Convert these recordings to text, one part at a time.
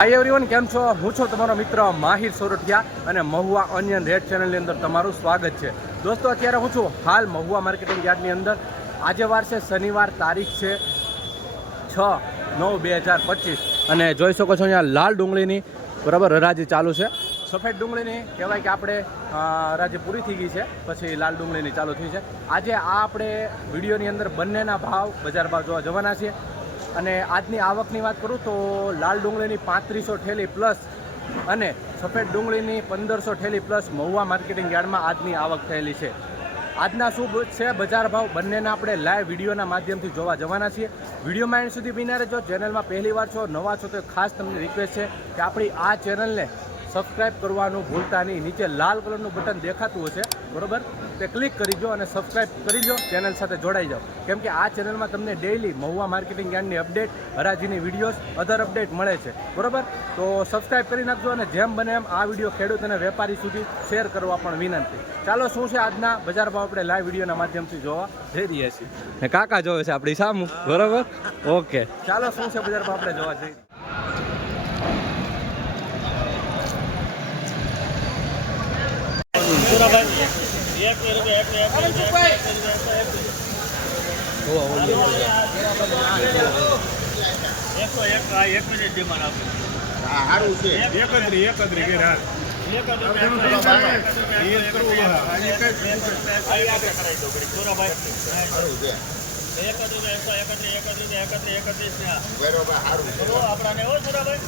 Hi everyone કેમ છો? હું છું તમારો મિત્ર માહિર સોરઠિયા અને મહુવા ઓનિયન રેડ ચેનલની અંદર તમારું સ્વાગત છે. દોસ્તો, અત્યારે હું છું હાલ મહુવા માર્કેટિંગ યાર્ડની અંદર. આજે વાર છે, શનિવાર તારીખ છે છ નવ બે હજાર પચીસ. અને જોઈ શકો છો અહીંયા લાલ ડુંગળીની, બરાબર, હરાજી ચાલુ છે. સફેદ ડુંગળીની કહેવાય કે આપણે હરાજી પૂરી થઈ ગઈ છે, પછી લાલ ડુંગળીની ચાલુ થઈ છે. આજે આ આપણે વિડીયોની અંદર બંનેના ભાવ બજાર ભાવ જોવા જવાના છીએ. અને આજની આવકની વાત કરું તો લાલ ડુંગળીની પાંત્રીસો ઠેલી પ્લસ અને સફેદ ડુંગળીની પંદરસો ઠેલી પ્લસ મહુવા માર્કેટિંગ યાર્ડમાં આજની આવક થયેલી છે. આજના શું છે બજાર ભાવ. બંનેના આપણે લાઈવ વિડીયોના માધ્યમથી જોવા જવાના છીએ. વિડીયોમાં એન્ડ સુધી બિના રહેજો. ચેનલમાં પહેલી વાર છો, નવા છો તો ખાસ તમને રિક્વેસ્ટ છે કે આપણી આ ચેનલને સબસ્ક્રાઇબ કરવાનું ભૂલતા નહીં. નીચે લાલ કલરનું બટન દેખાતું હશે બરોબર? તે ક્લિક કરી દો અને સબસ્ક્રાઇબ કરી દો ચેનલ સાથે જોડાઈ જાઓ. કેમ કે આ ચેનલમાં તમને ડેઈલી મહુવા માર્કેટિંગ યાર્ડની અપડેટ હરાજીની વિડીયોઝ અધર અપડેટ મળે છે. બરોબર? તો સબસ્ક્રાઇબ કરી નાખજો અને જેમ બને એમ આ વીડિયો ખેડૂત અને વેપારી સુધી શેર કરવા પણ વિનંતી. ચાલો શું છે આજના બજાર ભાવ? આપણે લાઈવ વિડીયોના માધ્યમથી જોવા જઈ રહ્યા છીએ. ને કાકા જોવે છે આપણી સામું બરોબર? ઓકે. ચાલો શું છે બજાર ભાવ? આપણે જોવા જઈએ એકસો એક એક મિનિટ ડિમાન્ડ આપે સારું છે. એકત્રી એકત્રી કે રાત એક રૂપિયા, એક રૂપિયા, એ કરવું હા. આજે કઈ આ યાદ કરાવી દો ઘડી. પૂરાભાઈ. સારું છે. એક જ રૂપિયા, એકસો એકત્રીસ, એકત્રીસ, એકત્રીસ, એકત્રીસ ને આ. બરોબર સારું છે. તો આપણાને હોય પૂરાભાઈ?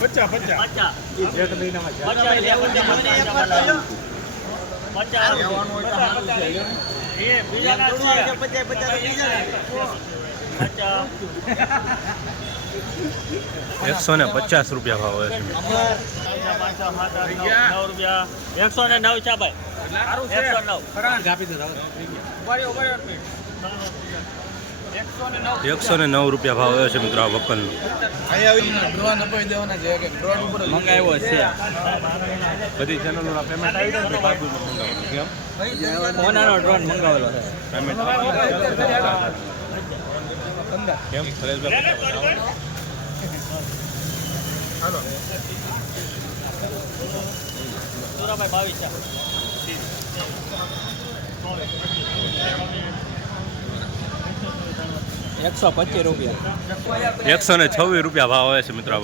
પચાસ પચાસ. એકસો ને પચાસ રૂપિયા ભાવ હોય છે. પાંચસો, સાત, આઠ, નવ, નવ રૂપિયા. એકસો ને નવ છે ભાઈ. એકસો નવ. એકસો ને નવ રૂપિયા. ભાવ આવ્યો છે મિત્રો આ મંગાવ્યો છે. બધી ચેનલો પેમેન્ટ આવી કેમ? ઓનાનો ડ્રોન મંગાવેલો છે? પેમેન્ટ કેમ? સુરાભાઈ બાવીસ એકસો પચીસ રૂપિયા એકસો ને છવ્વીસ રૂપિયા ભાવ આવે છે મિત્રો આ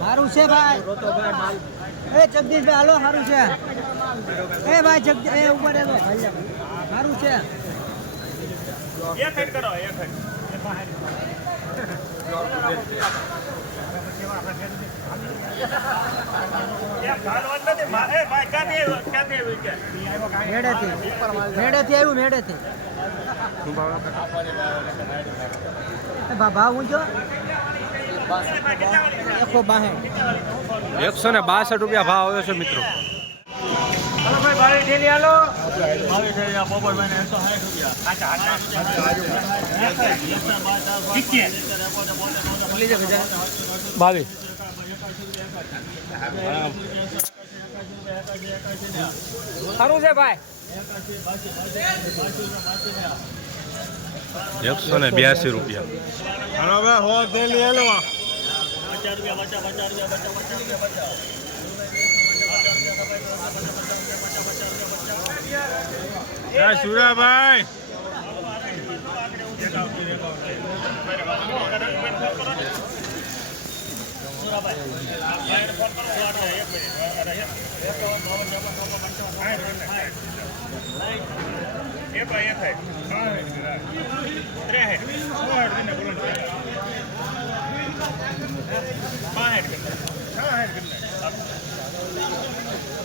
સારું છે ભાઈ. એ જગદીશભાઈ સારું છે. એ ભાઈ આવ્યું મેળેથી. એ ભા- ભાવ ઊંચો એકસો બાસઠ એકસો ને બાસઠ રૂપિયા ભાવ આવ્યો છે મિત્રો. બાવીસ સારું છે ભાઈ. એકસો ને બ્યાસી રૂપિયા હવે હો થેલી. હા સુરાભાઈ ભાઈ, એ ભાઈ. ત્રેસઠ. બાસઠ કરી નાખ.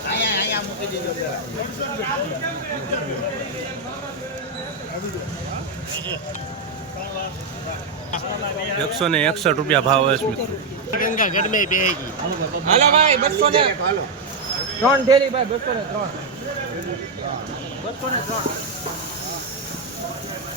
અહીંયા અહીંયા મૂકી દીધો બે એકસો ને એકસઠ રૂપિયા ભાવ હશે મિત્રો ગંગા ગઢ में બેહેગી હાલો ભાઈ બસો ને ત્રણ ઢેરી ભાઈ બસો ને ત્રણ બસો ને ત્રણ હું ભાઈ ચંપલ કાઢવા બોલો નહીં ભાઈ એનું તો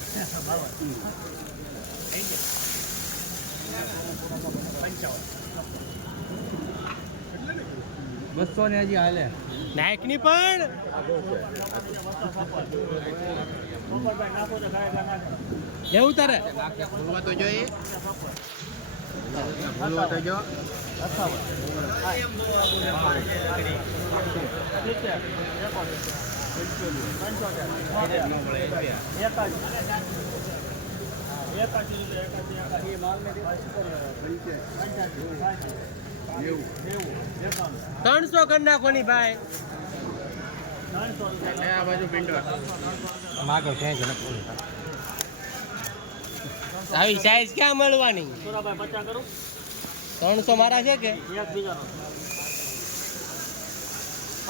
બસો ને હજી હાલે નાયકની પણ? નાખો તો ખાય નાખો એવું તારે? ભૂલવા તો જોઈએ ભૂલવા તો જો ત્રણસો કરી નાખો ની ભાઈ. આ બાજુ માગો છે આવી સાઈઝ ક્યાં મળવાની? ત્રણસો મારા છે કે?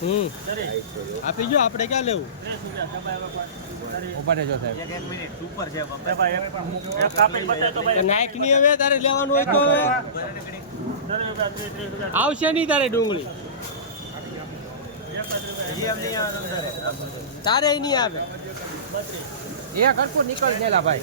હમ. આપી જો આપણે ક્યાં લેવું? ઉપાડે જો સાહેબ. નાયકની હવે તારે લેવાનું હોય તો હવે. આવશે નહીં તારે ડુંગળી. તારે નહીં આવે. એ ખરખું નીકળ ગયેલા ભાઈ.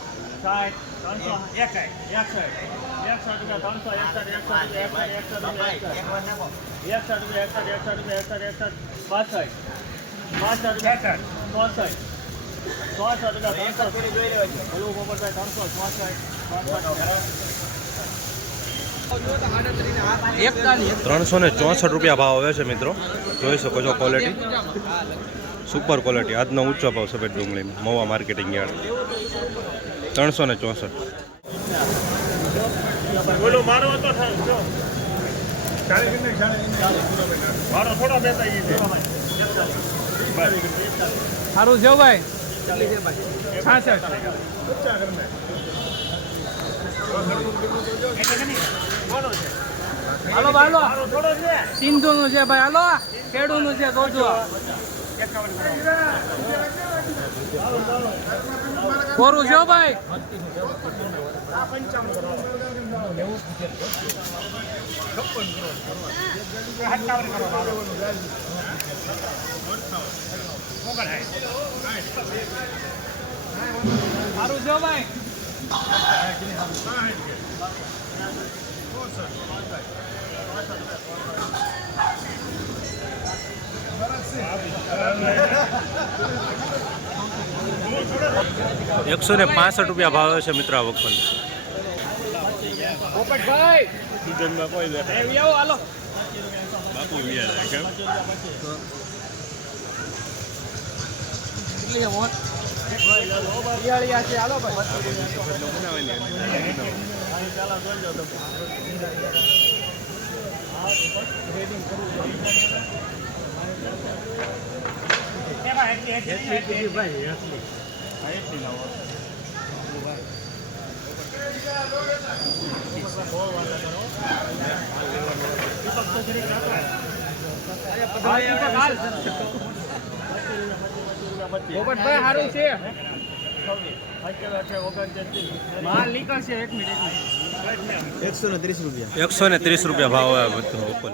ચોસઠ રૂપિયા ભાવ આવે છે મિત્રો. જોઈ શકો છો ક્વોલિટી સુપર ક્વોલિટી આજનો ઊંચો ભાવ સફેદ ડુંગળીનો. Mava marketing yard. ત્રણસો ને ચોસઠ. સારું જો ભાઈ? છાસઠ. હાલો હાલો. મારો થોડો છે. સિંધુ નું છે ભાઈ હાલો. ખેડૂ નું છે જોજો. કોરું છે હો ભાઈ સારું છે હો ભાઈ એકસો ને પાસઠ રૂપિયા ભાવ છે મિત્રો આ વખત. પોપટભાઈ! સીઝનમાં કોઈ બેઠા એવી આવો હાલો બાપુ વ્યાજ કેમ પોપટભાઈ સારું છે માલ નીકળશે એક મિનિટ એકસો ને ત્રીસ રૂપિયા એકસો ને ત્રીસ રૂપિયા ભાવ આવે બધું ઓપન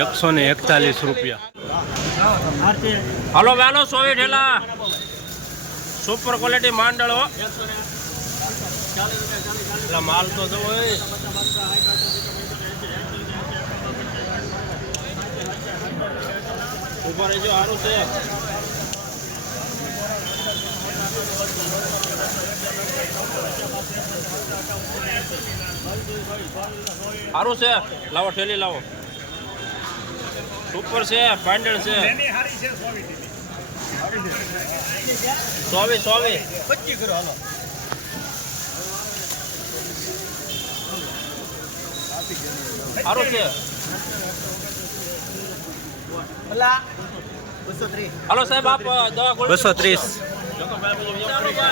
એકસો ને એકતાલીસ રૂપિયા. હાલો વેલો સોવી ઠેલા સુપર ક્વોલિટી માંડળો. એટલે માલ તો જવો ઉપર જો સારું છે. સારું છે. લાવો ઠેલી લાવો. સુપર છે પાંડળ છે. ચોવીસ ચોવીસ પચીસ કરો હાલો. સારું છે. સાહેબ આપ દવા ગોળી બસો ત્રીસ. સારું છે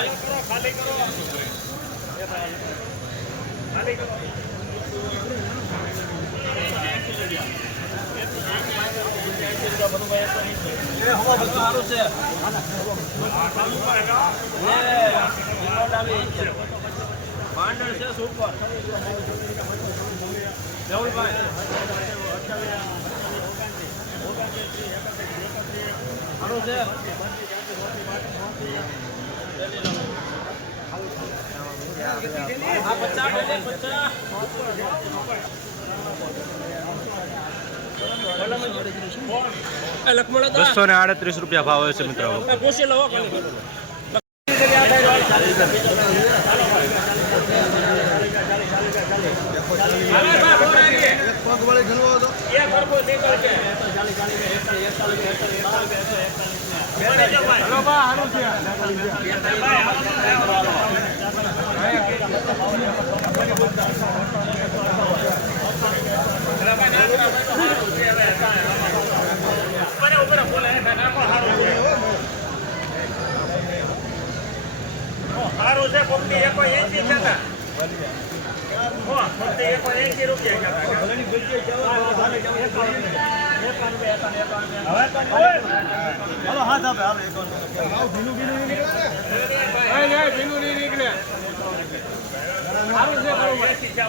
પાંડળ છે સુપર છે આ પચાસ પચાસ. બસો ને આડત્રીસ રૂપિયા ભાવ હોય છે મિત્રો. એ પૂછી લો ખાલી સારું છે કોકની એકો એસી છે ને એકો એસી રૂપિયા નહીં. એસી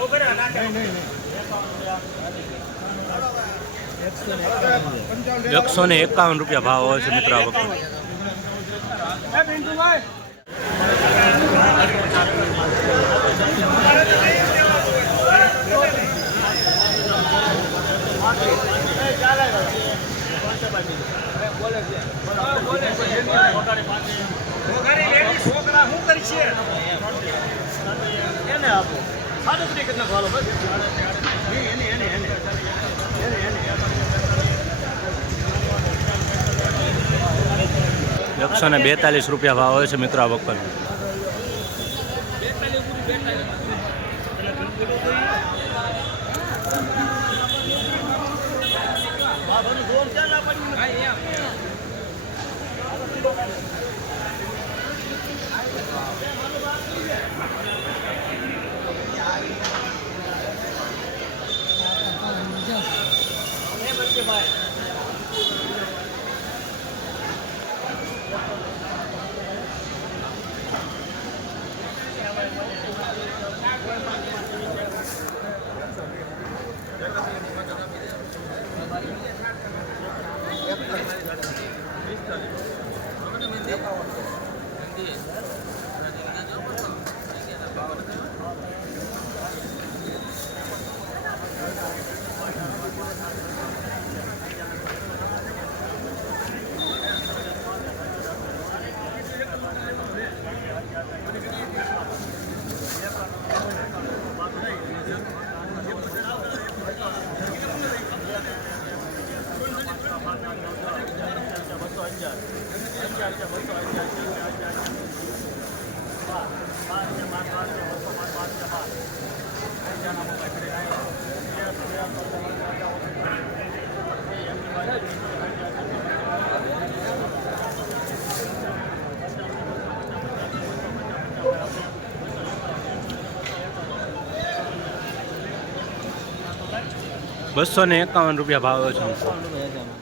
એકસો ને એકાવન રૂપિયા ભાવ હોય છે મિત્રો આ વખતે છોકરા શું કરશે એને આપો સાડત્રીસ કેટલા ભાલો બસ એને એને એને એકસો ને બેતાલીસ રૂપિયા ભાવ હોય છે મિત્રો આ Đấy, વખતે બસો ને એકાવન રૂપિયા ભાવ છે.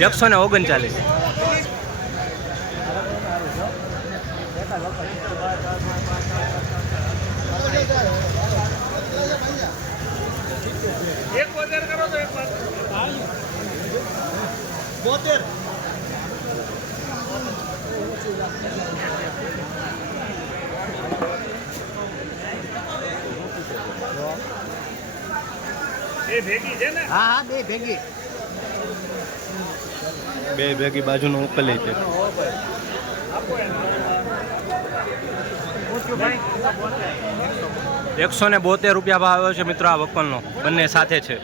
એકસો ને ઓગણચાલીસ એક વધારે કરો તો એક વાત એ ભેગી છે ને હા હા બે ભેગી બે ભેગી બાજુનો ઉકેલી છે. એકસો ને બોતેર રૂપિયા ભાવ આવ્યો છે મિત્રો આ વકલનો. બંને સાથે છે.